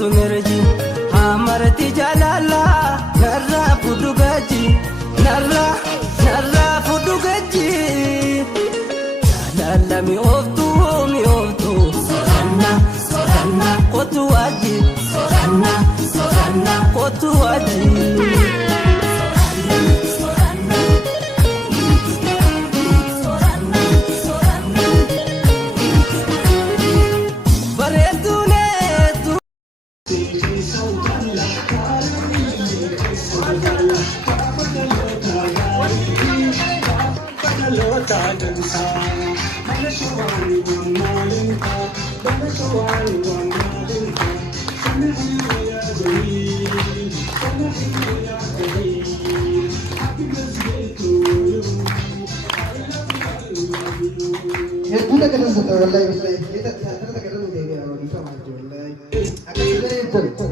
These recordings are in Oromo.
sunerji hamarti jalala narra fudugaji narra fudugaji jalala mi oftu soranna kotu waji soranna kotu waji Kita kena satu wallahi kita kena dulu deh kalau bisa maju wallahi. Akan sudah itu.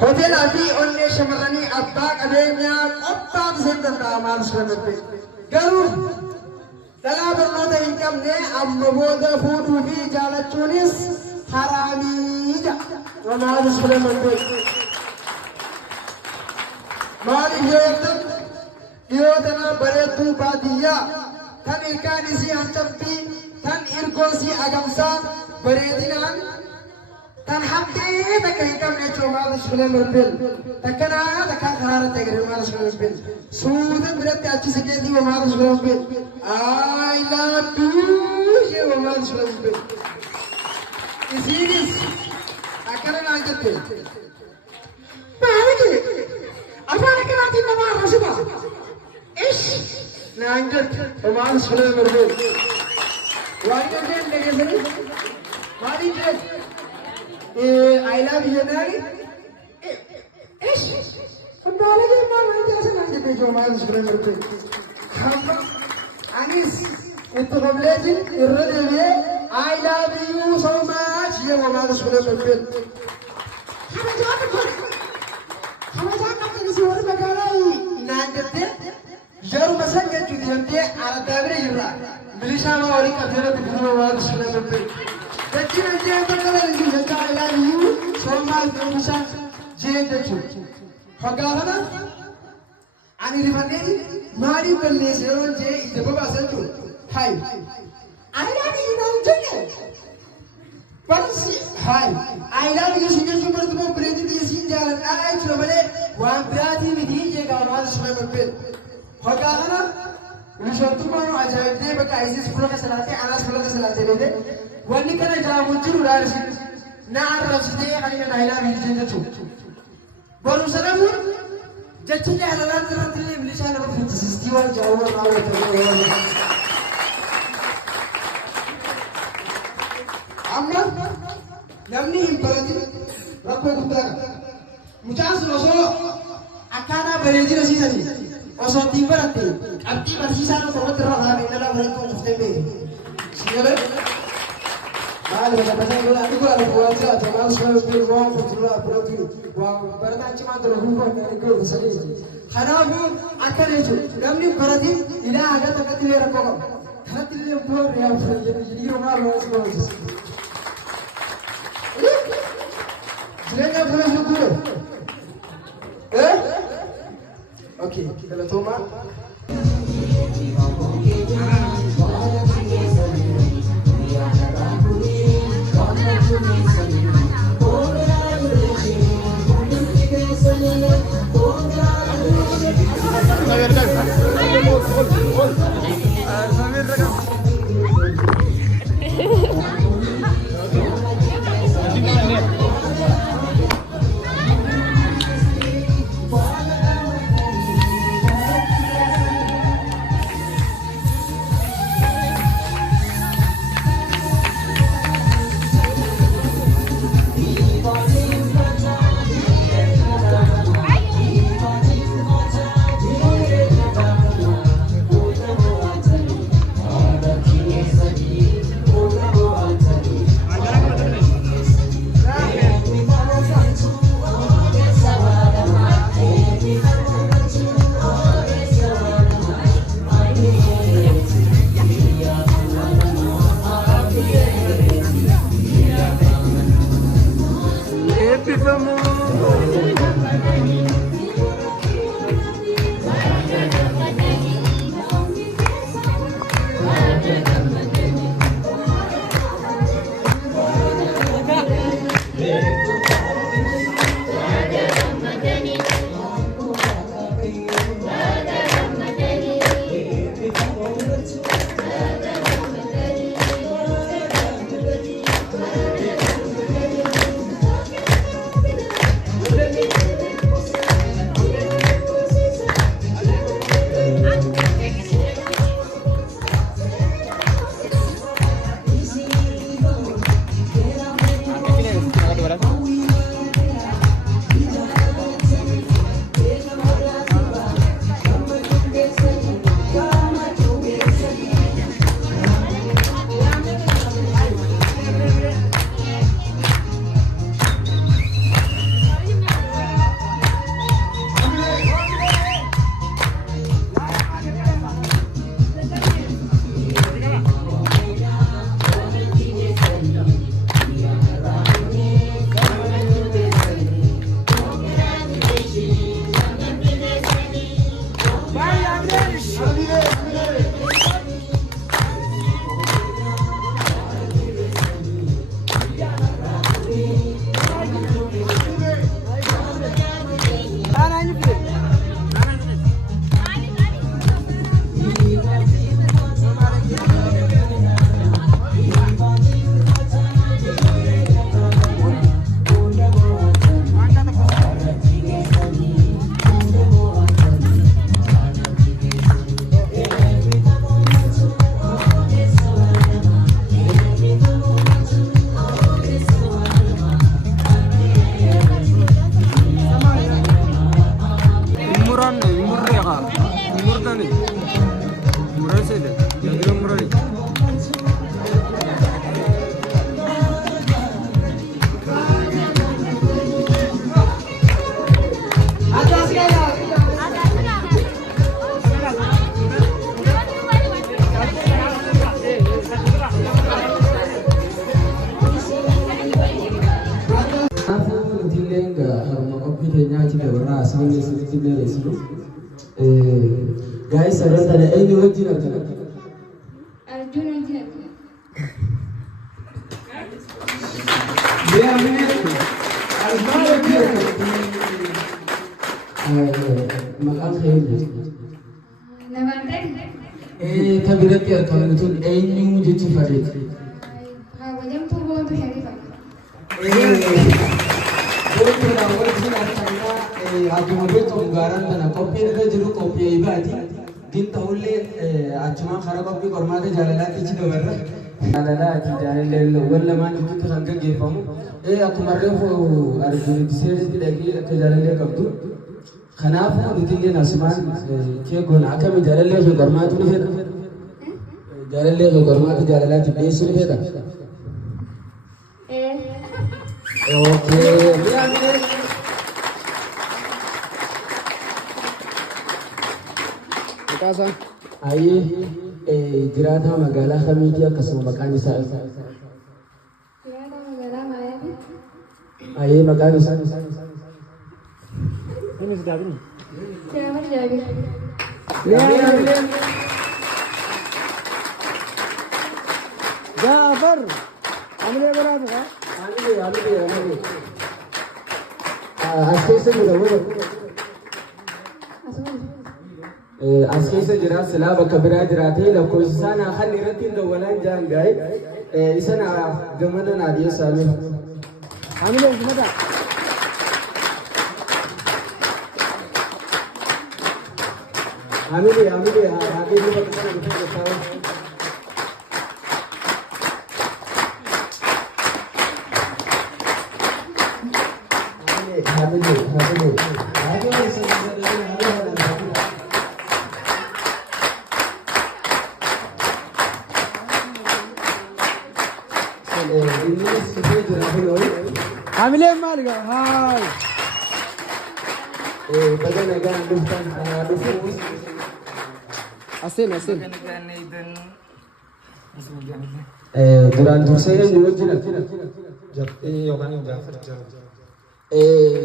Hotel Adi onne shamarani atta kadenya atta zindan amal shramete garur dala barnota income ne ammoda fudu fi jalachunis haramija wa mal shramete mal yodana baretu badiya tan irkani si antampi tan irgosi agamsa baredinan tan hamdi takai kam ne choma shule murbil takana takan khara tegre mal shule murbil suudan birat achi se di mal shule murbil I love you ye mal shule murbil isis akara na jette paagi apana kana tin na rasuba ish na anjat mal shule murbil why again lege mari je I love you nari ish kembali ke mana jasa nanti bejo main sebenarnya mereka kamu anis itu kembali irradiye I love you so much ye mana sebenarnya mereka kamu jangan kisi orang bagai nanti jauh masa ke nanti ada tabir irra milisha mau orang kafir itu mana sebenarnya mereka jadi nanti apa kalau ini I love you so much milisha jeng itu Fagahana, ani ribane, mari belle seron je ide baba sanju. Hai, I love you now jenge. Parsi, hai, I love you sinja sumber tu predi di sinja lan ai chobale, wan prati midi je gamal shme mabel. Fagahana, rishotu ko ajaib de baka isis floka salate, anas floka salate bede. Wani kana jamu juru rarsi. نعرفتي علينا العلاج اللي جنته بنو سلامو جتني على الأرض اللي بليش أنا بفوت سستيوان جاوبنا وتقول أما نمني إمباراتي ركوب كتير مجاز رسول أكانا بريدي رسيسني وصوتي براتي أبتي برسيسانو كم ترى من لا بريكو مفتمي سيره قال لك بس يقول أنا أقول أنا بوالسا تمام سوى في الوان فتلا بروتي وبرتاح كمان تروحون كأنك سليم خنابو أكلته نمني إمباراتي إلى هذا تكتلي ركوب كتلي بور يا فلان يوم ما روز Jangan boleh syukur. Okey, kalau Toma. Guys, I don't know any what you know. Arjuna. Yeah, كبيرتي أكمل تقول أي نيو جت فريق. وجم تقول بحريقة. Gootudha wajjin akkana akkuma beekamu gaaraan tana qophiin irra jiru qophii eebaati. Din ta'ullee achumaan karaa qophii qormaata jaalalaatti ichi dabarra. Jaalalaati jaalallee wal lamaan gidduutti kan gaggeeffamu. Akkuma reefu arginu seeritti dhaqee akka jaalallee qabdu. Kanaafuu nutillee asumaan keekoon akkami jaalallee fi qormaatu ni fedha. Jaalallee fi qormaata jaalalaatti dhiyeessuu ni fedha. Okay. Kasa ayi jiraata magaalaa kamiiti akkasuma maqaan isaa jiraata magaalaa maaliiti ayi maqaan isaa Enes Daabin Jaafar Jaabir Jaafar amlee baraata amlee askeessa jira wala as keessa jira silaa bakka biraa jiraatee lakkoofsi isaa naa kan irratti hin dawwalaan jaan gaa'e isa naa gamada naa dhiyeessaame. Hamilee mata. Hamilee haadhee bakka sana dhufee taa'u. Hamilee maal gaa haay baga nagaan dhuftan dhufuus asin duraan dursee eenyu wajjin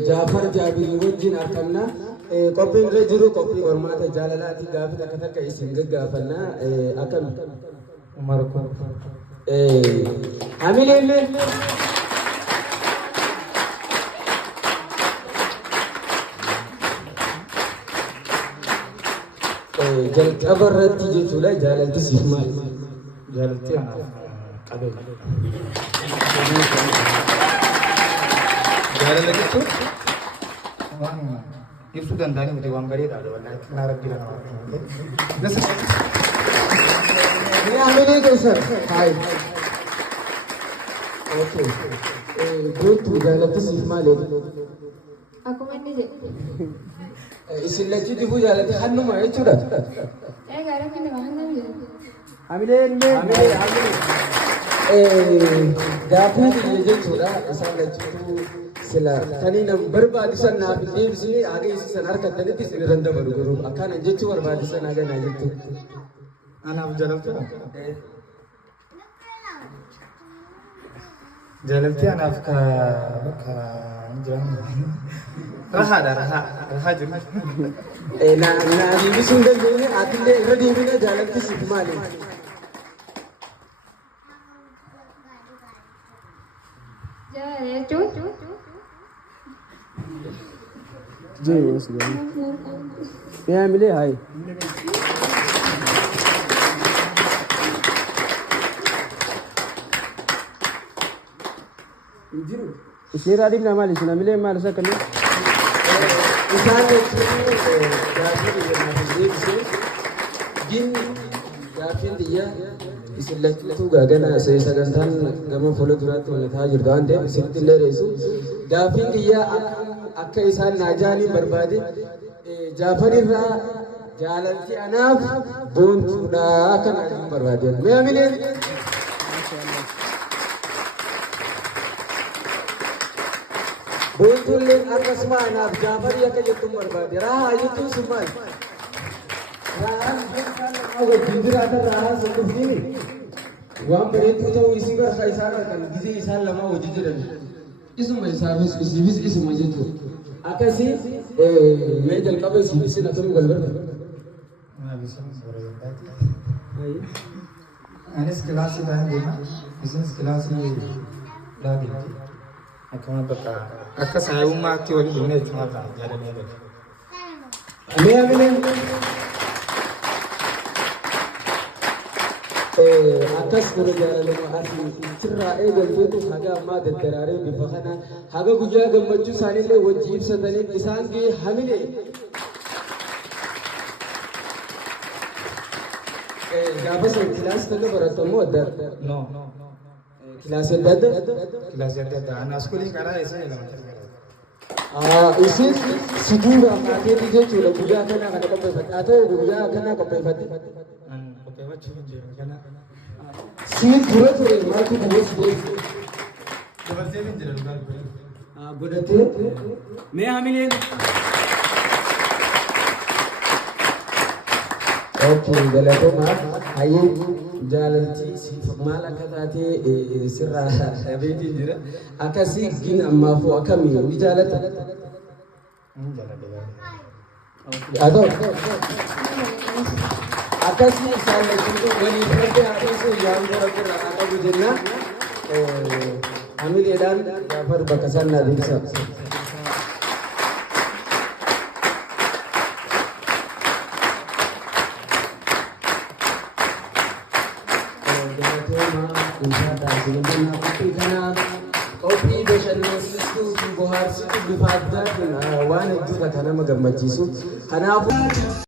Jaafar Jaabir wajjin argamna qophiin irra jiru qophii qormaata jaalalaati gaafii takka takka isin gaggaafanna akkam Hamilee jalqaba irratti jechuudha jaalalti siif maal? Jaalalti anaaf qabeenya. Jaalala jechuun waan ibsuu danda'anii miti waan bareedaadha wallaahi xinnaa rabbiidha namaa. Ni hamilee keessan haay. Okay. Gootu jaalalti siif maal? Akkuma inni jedhu. Isin lachuu dibuu jaalate hannuma jechuudha. Gaara fi nama hannama jedhu. Hamilee gaafii biyya jechuudha isaan lachuu sila tanii nam barbaachisan naaf hin deebisne haga isisan harkattanitti isin irra dabalu garuu akkana jechuu barbaachisan haga naa jettu. Anaaf jaalaltudha. Jaalaltii anaaf ka jiraannu. Rahaa jiru. Naa deebisuu hin dandeenye atillee irra deebine jaalalti siif maali? Jaalala jechuun? Jeewas gaariin. Yaa milee hayi. Ishee raadhiin naa maali? Isin milee maal isa akkamiin? Isaan jechuun gaafii biyya naaf hin deebisee ginni gaafiin biyya isin lachuu gaagana sagantaan gama fuula duraatti hojjetaa jirtu waan ta'eef isinitti illee reessu gaafiin biyya akka isaan naa jaanii barbaade Jaafarirraa jaalalti anaaf boontuudha akka naa jiru barbaade. Mee milee boontuulleen akkasuma anaaf Jaafarii akka jettuun barbaade. Rahaa jettuun sun maali? Rahaan wajjin jiraatan rahaa sun dhuftiin waan bareedduu ta'uu isii barka isaan argan gisee isaan lamaa hojii jiran isuma isaafis isiifis isuma jechuudha. Akkasii mee jalqaba isiifisin akkamiin wal barbaada? Anis kilaasii baay'ee deema. Isinis kilaasii baay'ee akkuma bakka akka saayummaatti wal dhufnee jechuudha yaadamee bakka. Mee akkas gurra jaalalama ati sirraa eegalteetu haga ammaa daddaraaree bifa kana haga guyyaa gammachuu isaaniillee wajji ibsataniif isaan gee hamile gaafa san kilaasii takka barattamuu adda adda No. kilaasii adda adda Kilaasii adda addaa. Ana askuulii karaa isa jedhama. isin si duuba akaateeti jechuudha guyyaa kanaa kana qopheeffate haa ta'u guyyaa kanaa qopheeffate An qopheeffachuu hin jiru. Kana si dura ture maaltu dubeessi deessi dabarsee hin jiru dhugaa. godhatee mee hamileen okay galatoma hayyee jaalaltii siif maal akka taatee sirraa dhabeetiin jira akkasii gin ammaafuu akkamii ni jaalata Hin jaalladha. haa ta'u akkasii jaallachuutu waliif rabbi haa ta'u yaa'uu rabbi irraa haa qabu jennaan hamileedhaan gaafar bakka sannaa deebisa. Kopi bashannansiistuu fi bohaarsituu bifa addaatiin waan hedduudha kan nama gammachiisu. Kanaafuu